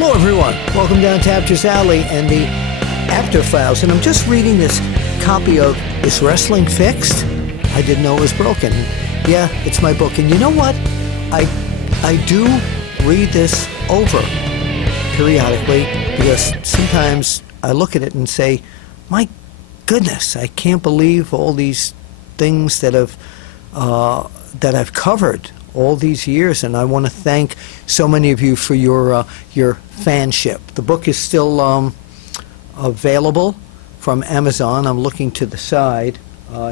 Hello everyone, welcome down to Apter's Alley and the Apter Files, and I'm just reading this copy of Is Wrestling Fixed? I didn't know it was broken. Yeah, it's my book, and you know what? I do read this over periodically because sometimes I look at it and say, my goodness, I can't believe all these things that I've covered all these years, and I want to thank so many of you for your fanship. The book is still available from Amazon. I'm looking to the side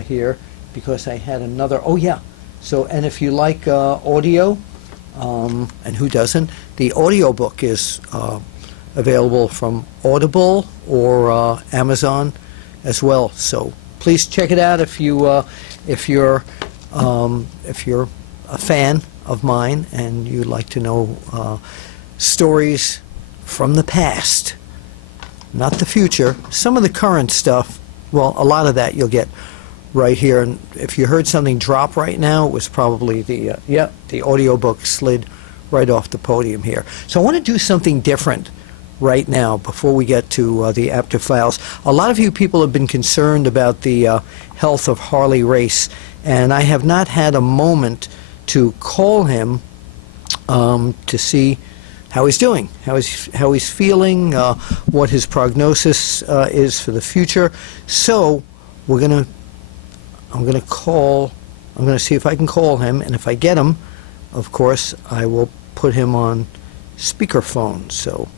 here because I had another. Oh yeah. So, and if you like audio, and who doesn't, the audio book is available from Audible or Amazon as well. So please check it out if you're a fan of mine and you'd like to know stories from the past, not the future. Some of the current stuff, well, a lot of that you'll get right here. And if you heard something drop right now, it was probably the audiobook slid right off the podium here. So I want to do something different right now before we get to the Apter Files. A lot of you people have been concerned about the health of Harley Race, and I have not had a moment to call him to see how he's doing, how he's feeling, what his prognosis is for the future. So I'm gonna see if I can call him, and if I get him, of course, I will put him on speakerphone. So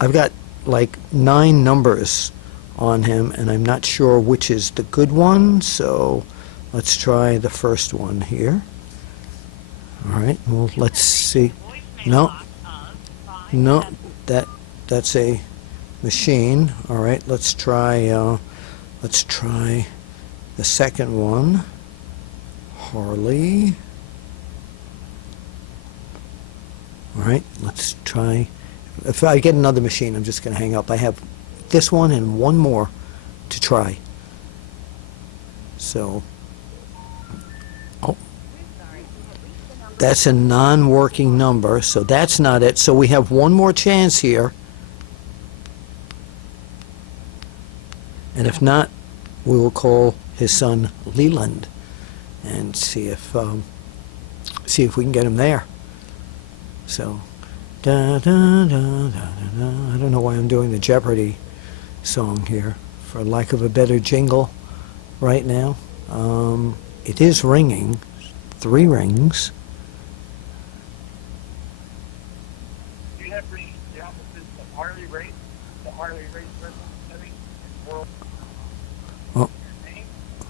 I've got like 9 numbers on him, and I'm not sure which is the good one. So let's try the first one here. All right, well, let's see. No, that's a machine. All right, let's try the second one. Harley. All right, let's try. If I get another machine, I'm just going to hang up. I have this one and one more to try. So, oh. That's a non-working number, so that's not it. So we have one more chance here. And if not, we will call his son Leland and see if we can get him there. So, da, da, da, da, da, da. I don't know why I'm doing the Jeopardy song here, for lack of a better jingle right now. It is ringing, 3 rings. The offices of Harley Race, the Harley Race Wrestling World. Oh.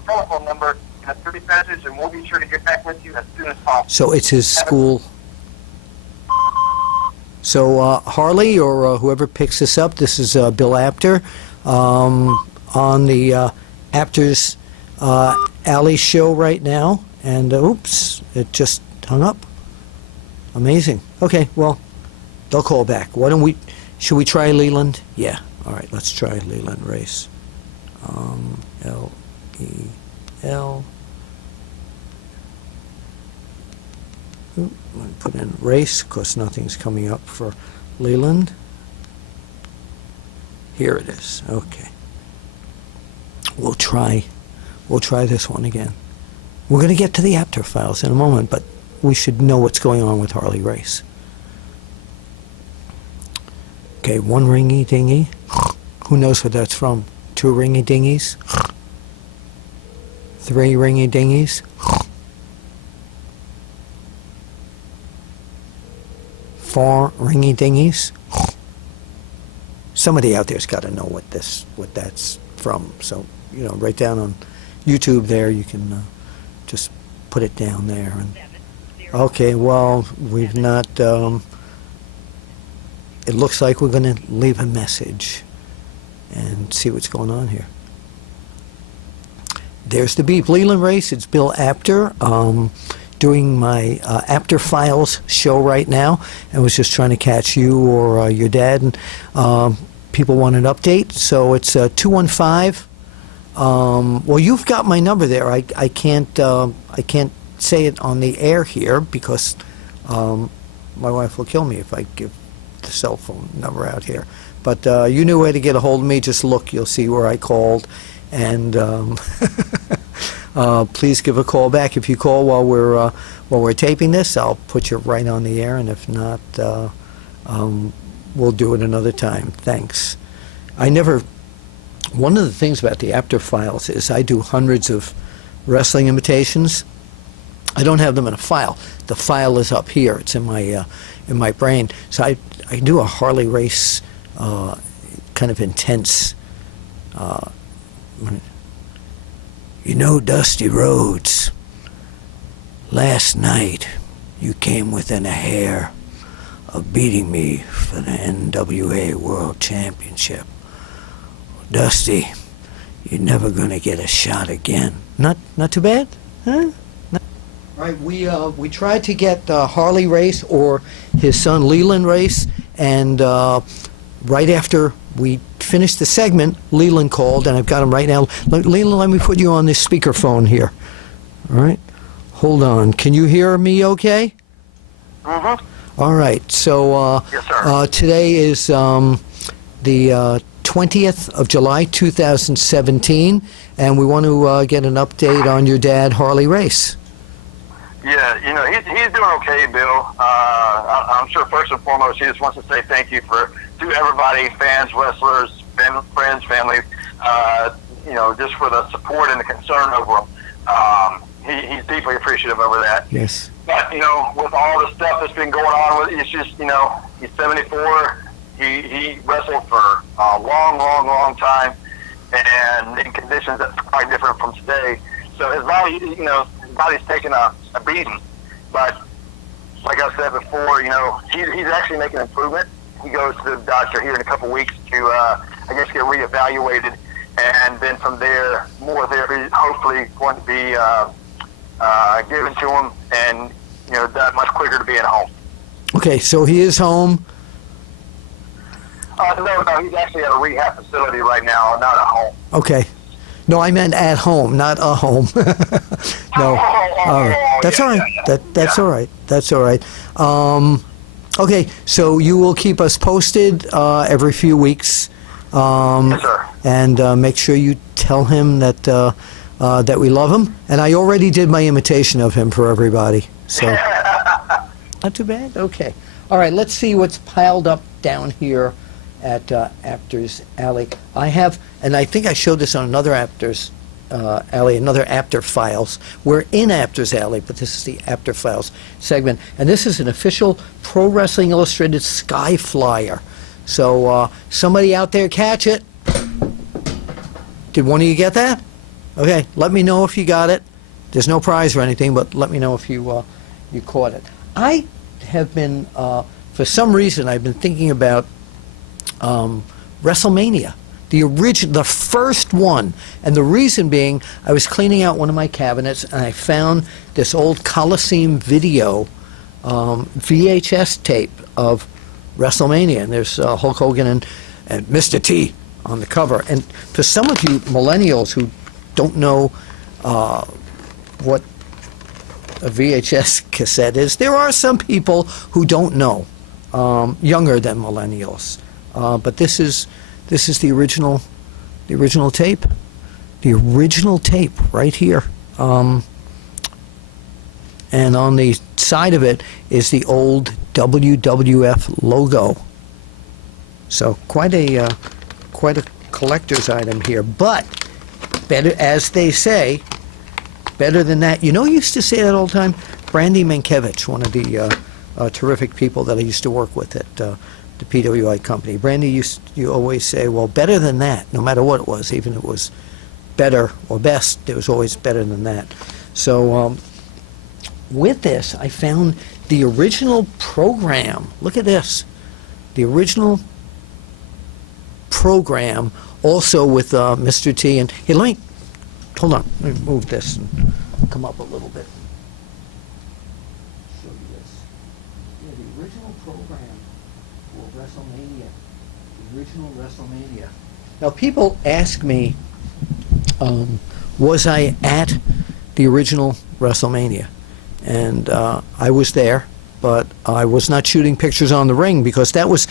Telephone number and a 30 message, and we'll be sure to get back with you as soon as possible. So it's his school. So Harley, or whoever picks this up, this is Bill Apter on the Apter's Alley show right now. And oops, it just hung up. Amazing. Okay, well, they'll call back. Should we try Leland? Yeah. All right, let's try Leland Race. L-E-L. Let me put in Race, because nothing's coming up for Leland. Here it is. Okay. We'll try this one again. We're going to get to the Apter Files in a moment, but we should know what's going on with Harley Race. Okay, 1 ringy dingy. Who knows what that's from? 2 ringy dingies. 3 ringy dingies. 4 ringy dingies. Somebody out there's got to know what that's from. So, you know, right down on YouTube there, you can just put it down there. And okay, well, we've not. It looks like we're going to leave a message and see what's going on here. There's the beep. Leland Race, it's Bill Apter, doing my Apter Files show right now. I was just trying to catch you or your dad, and people want an update. So it's 215. Well, you've got my number there. I can't say it on the air here because my wife will kill me if I give the the cell phone number out here. But you knew where to get a hold of me. Just look, you'll see where I called. And please give a call back. If you call while we're taping this, I'll put you right on the air. And if not, we'll do it another time. Thanks. One of the things about the APTER files is I do hundreds of wrestling imitations. I don't have them in a file. The file is up here. It's in my brain. So I do a Harley Race kind of intense. You know, Dusty Rhodes, last night you came within a hair of beating me for the NWA World Championship. Dusty, you're never gonna get a shot again. Not too bad, huh? All right, we tried to get Harley Race or his son Leland Race, and right after we finished the segment, Leland called, and I've got him right now. Leland, let me put you on this speakerphone here. All right, hold on. Can you hear me okay? Mm-hmm. All right, so yes, sir. Today is the 20th of July, 2017, and we want to get an update on your dad, Harley Race. Yeah, you know, he's doing okay, Bill. I'm sure first and foremost, he just wants to say thank you to everybody, fans, wrestlers, friends, family, you know, just for the support and the concern over him. He's deeply appreciative over that. Yes. But, you know, with all the stuff that's been going on with, it's just, you know, he's 74. He wrestled for a long time, and in conditions that's quite different from today. So his body, you know, body's taking a beating, but like I said before, you know, he's actually making improvement. He goes to the doctor here in a couple weeks to, I guess, get reevaluated, and then from there, more therapy hopefully going to be given to him, and you know, that much quicker to be at home. Okay, so he is home. No, he's actually at a rehab facility right now, not at home. Okay. No, I meant at home, not a home. No. That's all right. That's all right. That's all right. Okay, so you will keep us posted every few weeks. Yes, sir. And make sure you tell him that that we love him. And I already did my imitation of him for everybody. So not too bad. Okay. All right. Let's see what's piled up down here at Apters Alley. I have, and I think I showed this on another Apters Alley, another Apter Files. We're in Apters Alley, but this is the Apter Files segment. And this is an official Pro Wrestling Illustrated Sky Flyer. So somebody out there catch it. Did one of you get that? Okay, let me know if you got it. There's no prize or anything, but let me know if you you caught it. I have been, for some reason, I've been thinking about WrestleMania, the first one, and the reason being, I was cleaning out one of my cabinets and I found this old Coliseum video VHS tape of WrestleMania, and there's Hulk Hogan and Mr. T on the cover. And for some of you millennials who don't know what a VHS cassette is, there are some people who don't know, younger than millennials. But this is the original tape, the original tape right here, and on the side of it is the old WWF logo. So quite a collector's item here. But better, as they say, better than that. You know, who used to say that all the time? Brandy Mankiewicz, one of the terrific people that I used to work with at the PWI company. Brandy used to always say, well, better than that, no matter what it was, even if it was better or best, it was always better than that. So with this, I found the original program. Look at this. The original program, also with Mr. T. And here, hold on, let me move this and come up a little bit. Show you this. Yeah, the original program for WrestleMania. The original WrestleMania. Now, people ask me, was I at the original WrestleMania? And I was there. but I was not shooting pictures on the ring because that was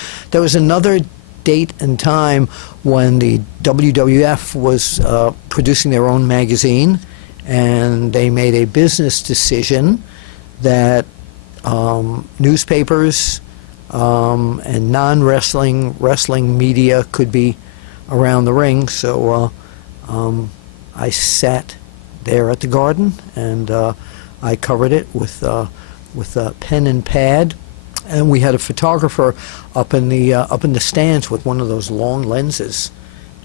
another date and time when the WWF was producing their own magazine, and they made a business decision that newspapers and non-wrestling wrestling media could be around the ring. So I sat there at the Garden, and I covered it with a pen and pad, and we had a photographer up in the stands with one of those long lenses,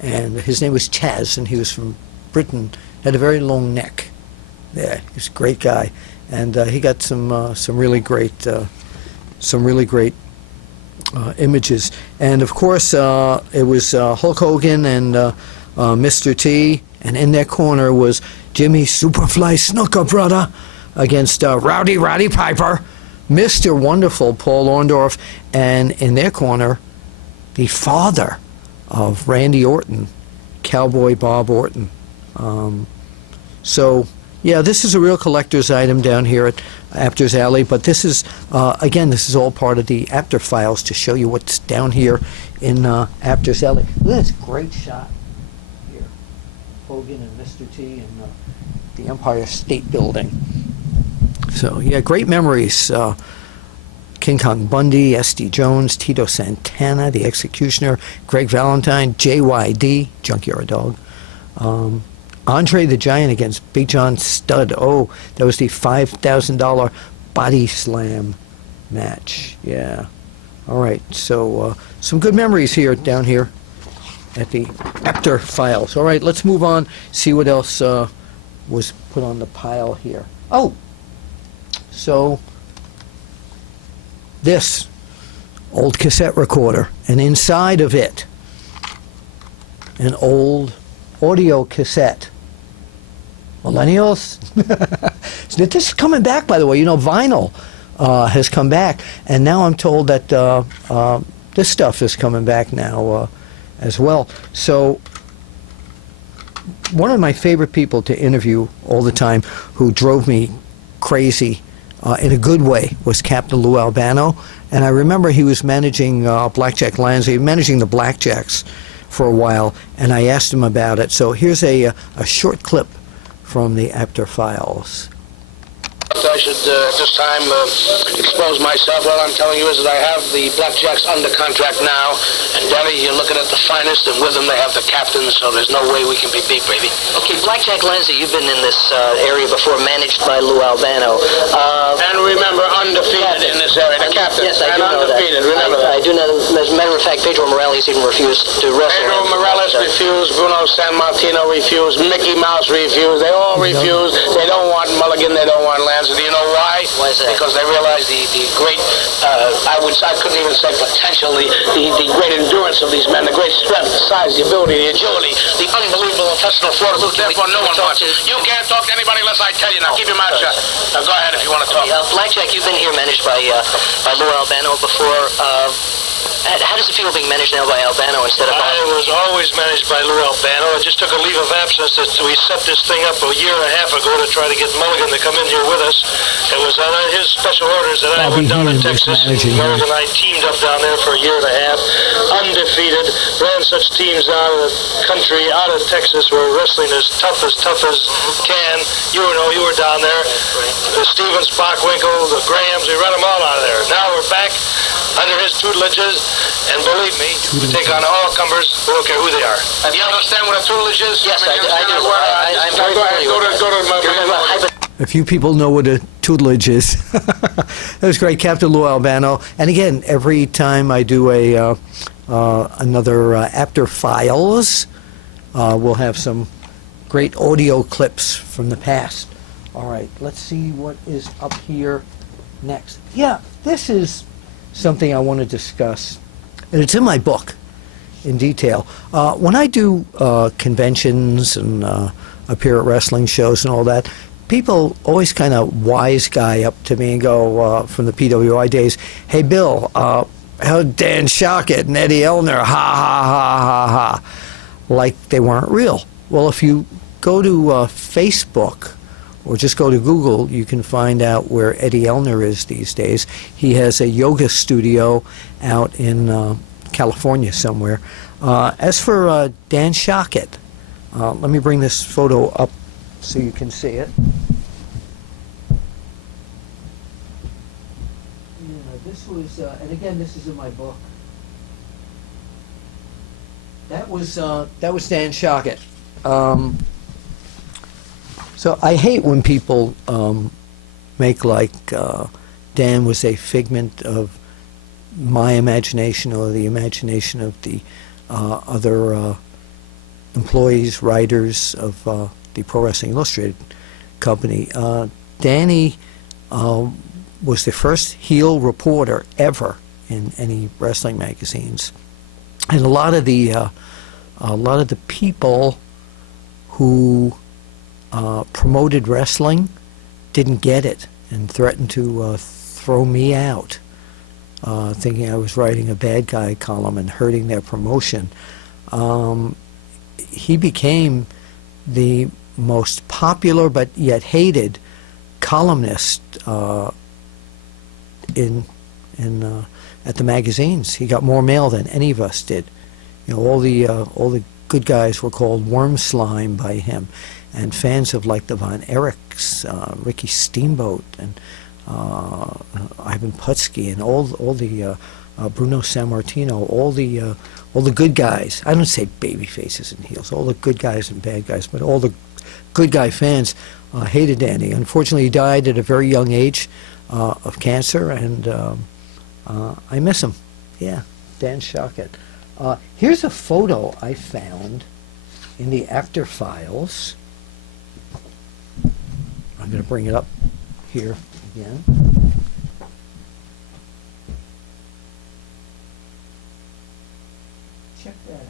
and his name was Chaz, and he was from Britain. Had a very long neck. Yeah, he was a great guy, and he got some really great images. And of course, it was Hulk Hogan and Mr. T, and in their corner was Jimmy Superfly Snuka Brother against Rowdy Roddy Piper, Mr. Wonderful Paul Orndorff, and in their corner, the father of Randy Orton, Cowboy Bob Orton. So, yeah, this is a real collector's item down here at Apter's Alley, but this is, again, this is all part of the Apter Files to show you what's down here in Apter's Alley. Look at this great shot here. Hogan and Mr. T in the Empire State Building. So, yeah, great memories. King Kong Bundy, S.D. Jones, Tito Santana, the Executioner, Greg Valentine, J.Y.D., Junkyard Dog, Andre the Giant against Big John Studd. Oh, that was the $5,000 body slam match. Yeah. All right, so some good memories here down here at the Apter Files. All right, let's move on, see what else was put on the pile here. Oh, so this old cassette recorder, and inside of it, an old audio cassette. Millennials? This is coming back, by the way. You know, vinyl has come back, and now I'm told that this stuff is coming back now as well. So one of my favorite people to interview all the time, who drove me crazy in a good way, was Captain Lou Albano. And I remember he was managing Blackjack Lanza, managing the Blackjacks for a while, and I asked him about it. So here's a short clip from the Apter Files. I should at this time expose myself. All I'm telling you is that I have the Blackjacks under contract now, and Denny, you're looking at the finest, and with them they have the captain, so there's no way we can be beat, baby. Okay, Blackjack Lanza, you've been in this area before, managed by Lou Albano. And remember, undefeated in this area, the captain. Yes, I and do know undefeated, that. remember that. I do know. As a matter of fact, Pedro Morales even refused to wrestle. Pedro Morales refused, Bruno San Martino refused, Mickey Mouse refused, they all refused. They don't want Mulligan, they don't want Lanza. Do you know why? Why is that? Because they realize the great, I couldn't even say potentially, the great endurance of these men, the great strength, the size, the ability, the agility, the unbelievable intestinal fortitude. Therefore, no one wants it. You can't talk to anybody unless I tell you. Now, keep your mouth shut. Now, go ahead if you want to talk. Blackjack, you've been here managed by Lou Albano before. How does it feel being managed now by Albano instead of... I was always managed by Lou Albano. I just took a leave of absence. We set this thing up a year and a half ago to try to get Mulligan to come in here with us. It was on his special orders that I went down to Texas. Mulligan and I teamed up down there for a year and a half, undefeated, ran such teams out of the country, out of Texas, where wrestling is tough as can. You were down there. The Stevens, Bockwinkel, the Grahams, we ran them all out of there. Now we're back under his tutelages, and believe me, we take on all comers, we don't care who they are. Do you understand what a tutelage is? Yes, I do. I'm very familiar with it. A few people know what a tutelage is. That was great, Captain Lou Albano. And again, every time I do another Apter Files, we'll have some great audio clips from the past. All right, let's see what is up here next. Yeah, this is something I want to discuss, and it's in my book in detail. When I do conventions and appear at wrestling shows and all that, people always kind of wise guy up to me and go, from the PWI days, "Hey Bill, how'd Dan Shockett and Eddie Elner, ha ha ha ha ha," like they weren't real. Well, if you go to Facebook or just go to Google, you can find out where Eddie Elner is these days. He has a yoga studio out in California somewhere. As for Dan Shockett, let me bring this photo up so you can see it. This was, and again, this is in my book. That was Dan Shockett. So I hate when people make like Dan was a figment of my imagination or the imagination of the other employees, writers of the Pro Wrestling Illustrated company. Danny was the first heel reporter ever in any wrestling magazines, and a lot of the people who promoted wrestling didn't get it and threatened to throw me out, thinking I was writing a bad guy column and hurting their promotion. He became the most popular but yet hated columnist at the magazines. He got more mail than any of us did. You know, all the good guys were called worm slime by him, and fans of like the Von Erichs, Ricky Steamboat, and Ivan Putski, and all the Bruno Sammartino, all the good guys. I don't say baby faces and heels. All the good guys and bad guys, but all the good guy fans hated Danny. Unfortunately, he died at a very young age of cancer, and I miss him. Yeah, Dan Shockett. Here's a photo I found in the APTER files. I'm going to bring it up here again. Check that out.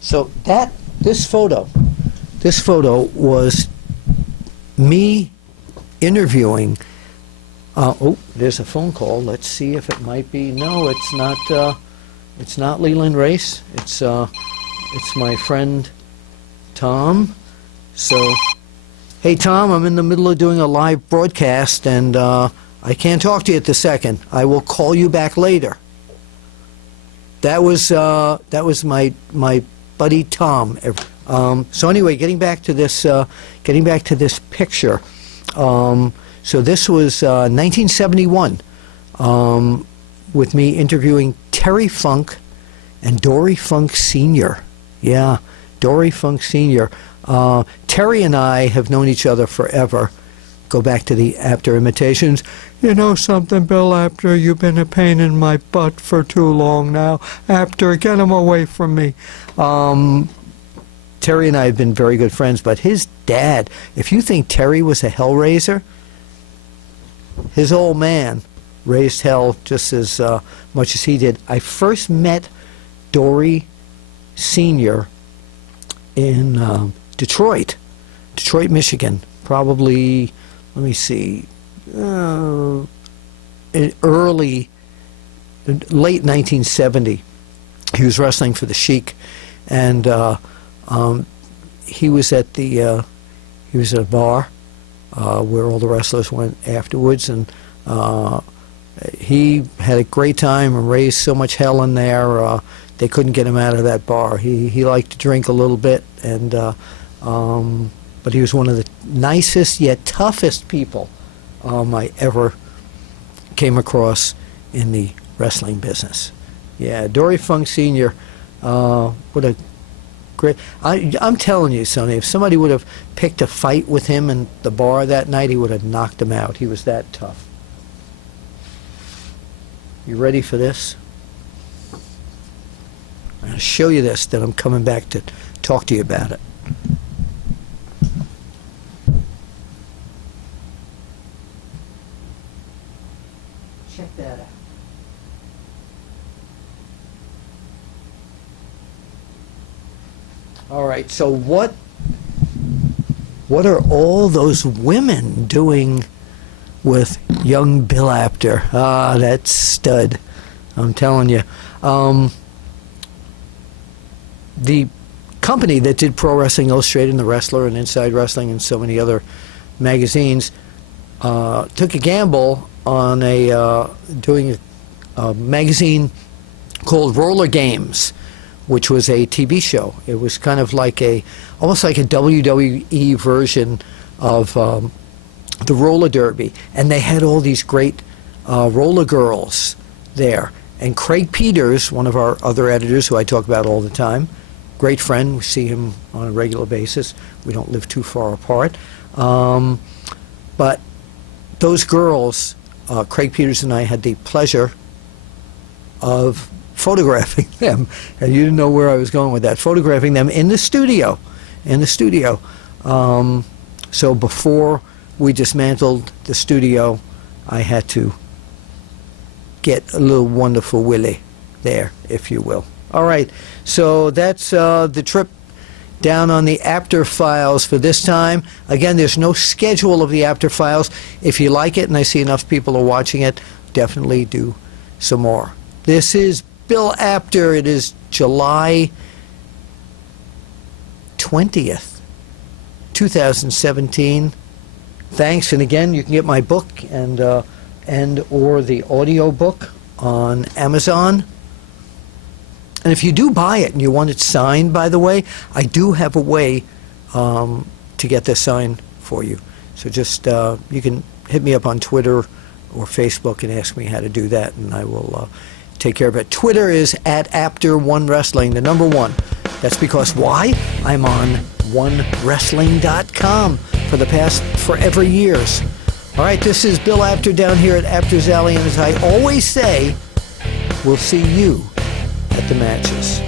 So this photo was me interviewing. Oh, there's a phone call. Let's see if it might be. No, it's not. It's not Leland Race. It's my friend Tom. So, hey Tom, I'm in the middle of doing a live broadcast, and I can't talk to you at the second. I will call you back later. That was my buddy Tom. So anyway, getting back to this picture. So this was 1971, with me interviewing Terry Funk and Dory Funk Sr. Yeah, Dory Funk Sr. Terry and I have known each other forever. Go back to the Apter imitations. You know something, Bill Apter, you've been a pain in my butt for too long now. Apter, get him away from me. Terry and I have been very good friends, but his dad, if you think Terry was a hellraiser, his old man raised hell just as much as he did. I first met Dory Sr. in Detroit, Michigan, probably, let me see, in late 1970. He was wrestling for the Sheik, and he was at a bar where all the wrestlers went afterwards, and he had a great time and raised so much hell in there. They couldn't get him out of that bar. He liked to drink a little bit, and but he was one of the nicest yet toughest people I ever came across in the wrestling business. Yeah, Dory Funk Sr. What a great! I'm telling you, Sonny, if somebody would have picked a fight with him in the bar that night, he would have knocked him out. He was that tough. You ready for this? I'm going to show you this, then I'm coming back to talk to you about it. Check that out. All right, so what are all those women doing with young Bill Apter? Ah, that stud, I'm telling you. The company that did Pro Wrestling Illustrated and The Wrestler and Inside Wrestling and so many other magazines took a gamble on doing a magazine called Roller Games, which was a TV show. It was kind of like almost like a WWE version of the roller derby, and they had all these great roller girls there. And Craig Peters, one of our other editors who I talk about all the time, great friend, we see him on a regular basis. We don't live too far apart. But those girls, Craig Peters and I had the pleasure of photographing them, and you didn't know where I was going with that, photographing them in the studio, so before we dismantled the studio, I had to get a little wonderful Willie there, if you will. All right, so that's the trip down on the APTER files for this time. Again, there's no schedule of the APTER files. If you like it, and I see enough people are watching it, definitely do some more. This is Bill Apter. It is July 20th, 2017. Thanks, and again, you can get my book and or the audio book on Amazon. And if you do buy it and you want it signed, by the way, I do have a way to get this signed for you. So just you can hit me up on Twitter or Facebook and ask me how to do that, and I will take care of it. Twitter is at Apter1Wrestling, the number 1. That's because why? I'm on OneWrestling.com for the past forever years. All right, this is Bill Apter down here at Apter's Alley, and as I always say, we'll see you at the matches.